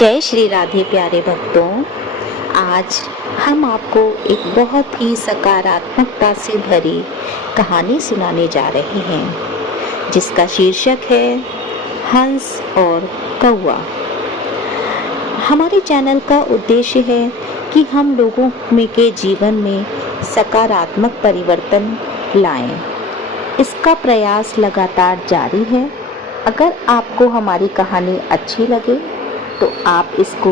जय श्री राधे प्यारे भक्तों। आज हम आपको एक बहुत ही सकारात्मकता से भरी कहानी सुनाने जा रहे हैं, जिसका शीर्षक है हंस और कौवा। हमारे चैनल का उद्देश्य है कि हम लोगों में के जीवन में सकारात्मक परिवर्तन लाएं। इसका प्रयास लगातार जारी है। अगर आपको हमारी कहानी अच्छी लगे तो आप इसको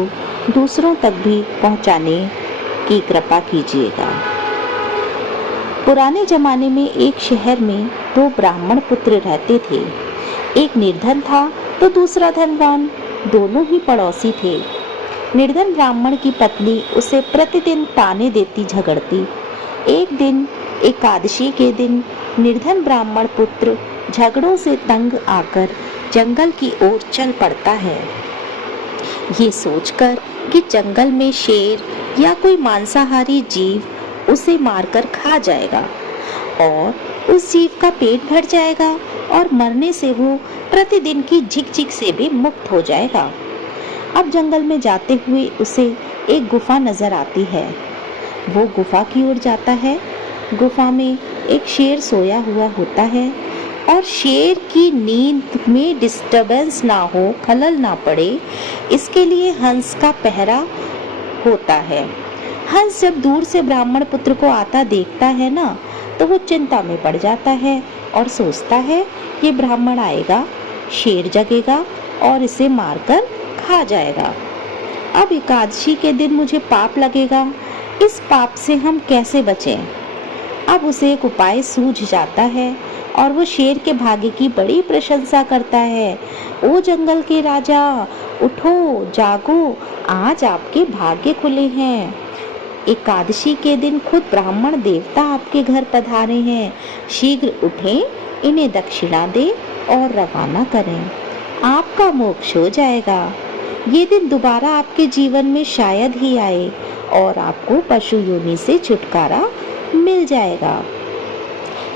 दूसरों तक भी पहुंचाने की कृपा कीजिएगा। पुराने जमाने में एक शहर में दो ब्राह्मण पुत्र रहते थे। एक निर्धन था तो दूसरा धनवान, दोनों ही पड़ोसी थे। निर्धन ब्राह्मण की पत्नी उसे प्रतिदिन ताने देती झगड़ती। एक दिन एकादशी के दिन निर्धन ब्राह्मण पुत्र झगड़ों से तंग आकर जंगल की ओर चल पड़ता है, ये सोचकर कि जंगल में शेर या कोई मांसाहारी जीव उसे मारकर खा जाएगा और उस जीव का पेट भर जाएगा और मरने से वो प्रतिदिन की झिक-झिक से भी मुक्त हो जाएगा। अब जंगल में जाते हुए उसे एक गुफा नजर आती है। वो गुफा की ओर जाता है। गुफा में एक शेर सोया हुआ होता है और शेर की नींद में डिस्टरबेंस ना हो, खलल ना पड़े, इसके लिए हंस का पहरा होता है। हंस जब दूर से ब्राह्मण पुत्र को आता देखता है ना, तो वो चिंता में पड़ जाता है और सोचता है ये ब्राह्मण आएगा, शेर जगेगा और इसे मारकर खा जाएगा। अब एकादशी के दिन मुझे पाप लगेगा, इस पाप से हम कैसे बचें? अब उसे एक उपाय सूझ जाता है और वो शेर के भाग्य की बड़ी प्रशंसा करता है। ओ जंगल के राजा, उठो जागो, आज आपके भाग्य खुले हैं। एकादशी के दिन खुद ब्राह्मण देवता आपके घर पधारे हैं। शीघ्र उठें, इन्हें दक्षिणा दें और रवाना करें। आपका मोक्ष हो जाएगा। ये दिन दोबारा आपके जीवन में शायद ही आए और आपको पशु योनि से छुटकारा मिल जाएगा।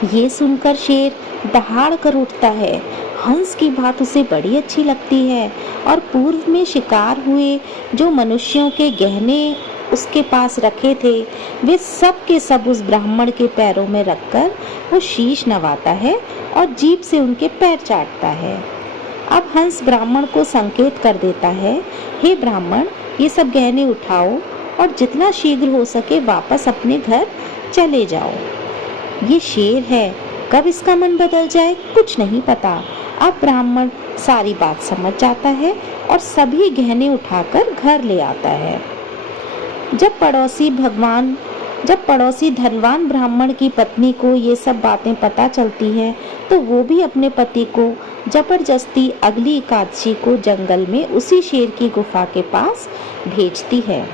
ये सुनकर शेर दहाड़ कर उठता है। हंस की बात उसे बड़ी अच्छी लगती है और पूर्व में शिकार हुए जो मनुष्यों के गहने उसके पास रखे थे, वे सब के सब उस ब्राह्मण के पैरों में रखकर वो शीश नवाता है और जीभ से उनके पैर चाटता है। अब हंस ब्राह्मण को संकेत कर देता है, हे ब्राह्मण, ये सब गहने उठाओ और जितना शीघ्र हो सके वापस अपने घर चले जाओ। ये शेर है, कब इसका मन बदल जाए कुछ नहीं पता। अब ब्राह्मण सारी बात समझ जाता है और सभी गहने उठाकर घर ले आता है। जब पड़ोसी धनवान ब्राह्मण की पत्नी को ये सब बातें पता चलती है, तो वो भी अपने पति को जबरदस्ती अगली एकादशी को जंगल में उसी शेर की गुफा के पास भेजती है।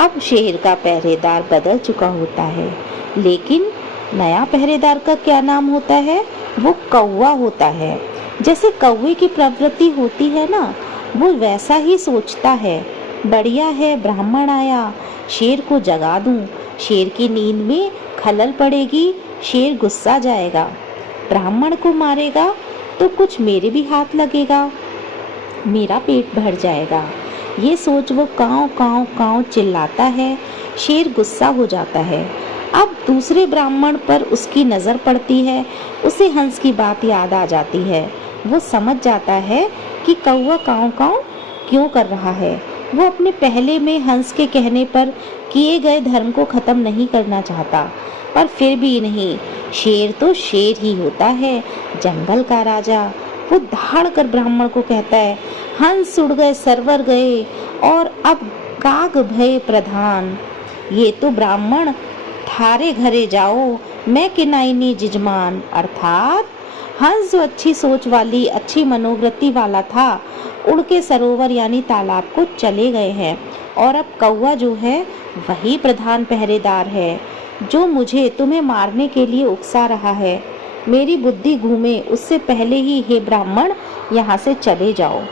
अब शेर का पहरेदार बदल चुका होता है, लेकिन नया पहरेदार का क्या नाम होता है? वो कौवा होता है। जैसे कौवे की प्रवृत्ति होती है ना, वो वैसा ही सोचता है, बढ़िया है ब्राह्मण आया, शेर को जगा दूं, शेर की नींद में खलल पड़ेगी, शेर गुस्सा जाएगा, ब्राह्मण को मारेगा तो कुछ मेरे भी हाथ लगेगा, मेरा पेट भर जाएगा। ये सोच वो काँव काँव काँव चिल्लाता है। शेर गुस्सा हो जाता है। अब दूसरे ब्राह्मण पर उसकी नज़र पड़ती है। उसे हंस की बात याद आ जाती है। वो समझ जाता है कि कौवा काँव काँव क्यों कर रहा है। वो अपने पहले में हंस के कहने पर किए गए धर्म को ख़त्म नहीं करना चाहता, पर फिर भी नहीं, शेर तो शेर ही होता है, जंगल का राजा। वो दहाड़ कर ब्राह्मण को कहता है, हंस उड़ गए सरवर गए और अब काग भय प्रधान। ये तो ब्राह्मण थारे घरे जाओ, मैं किनाइनी जिजमान। अर्थात हंस जो अच्छी सोच वाली, अच्छी मनोवृत्ति वाला था, उड़ के सरोवर यानी तालाब को चले गए हैं और अब कौवा जो है वही प्रधान पहरेदार है, जो मुझे तुम्हें मारने के लिए उकसा रहा है। मेरी बुद्धि घूमे उससे पहले ही हे ब्राह्मण यहाँ से चले जाओ।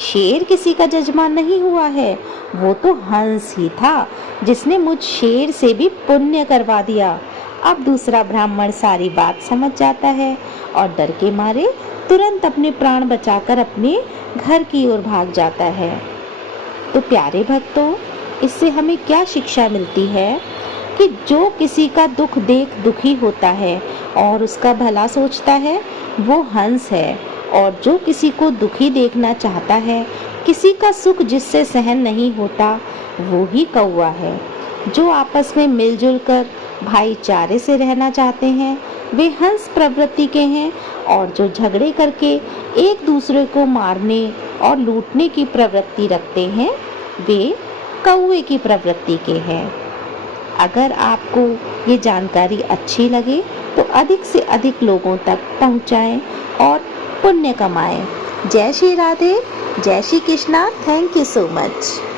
शेर किसी का जजमान नहीं हुआ है, वो तो हंस ही था जिसने मुझ शेर से भी पुण्य करवा दिया। अब दूसरा ब्राह्मण सारी बात समझ जाता है और डर के मारे तुरंत अपने प्राण बचाकर अपने घर की ओर भाग जाता है। तो प्यारे भक्तों, इससे हमें क्या शिक्षा मिलती है कि जो किसी का दुख देख दुखी होता है और उसका भला सोचता है, वो हंस है। और जो किसी को दुखी देखना चाहता है, किसी का सुख जिससे सहन नहीं होता, वो ही कौवा है। जो आपस में मिलजुल कर भाईचारे से रहना चाहते हैं, वे हंस प्रवृत्ति के हैं। और जो झगड़े करके एक दूसरे को मारने और लूटने की प्रवृत्ति रखते हैं, वे कौवे की प्रवृत्ति के हैं। अगर आपको ये जानकारी अच्छी लगे तो अधिक से अधिक लोगों तक पहुंचाएं और पुण्य कमाएं। जय श्री राधे, जय Shri Krishna. Thank you so much.